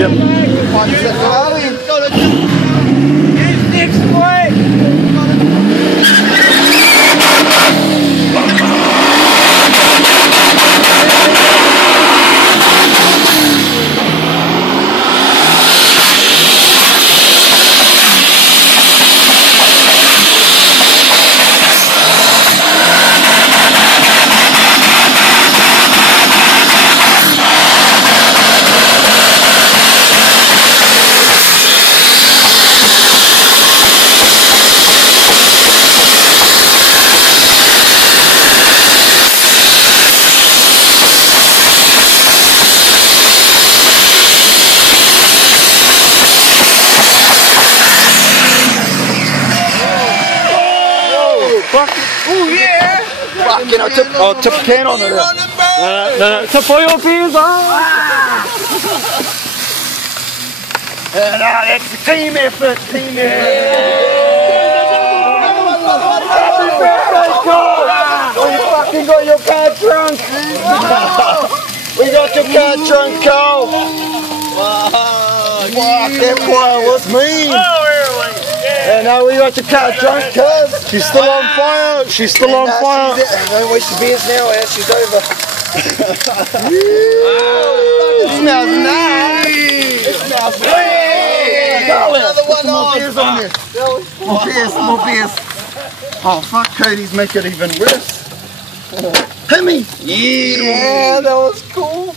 Yep. Oh yeah! Fucking, I took a can on it. No, to put your beers on. It's a team effort, team effort. Happy birthday, Cole! We fucking got your car drunk. We got your car drunk, Cole. Fuck, that boy was mean. Yeah, no, we got your car drunk, cuz. She's still on fire. She's still on fire. Don't waste your beers now, she's over. It smells nice. It smells great. Another one on. More beers. Oh, fuck, Cody's make it even worse. Hit me. Yeah, that was cool.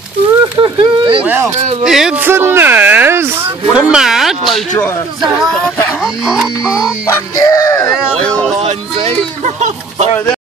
Wow. It's a nose. A match. Blow dryer. Fuck yeah. Oil lines, eh?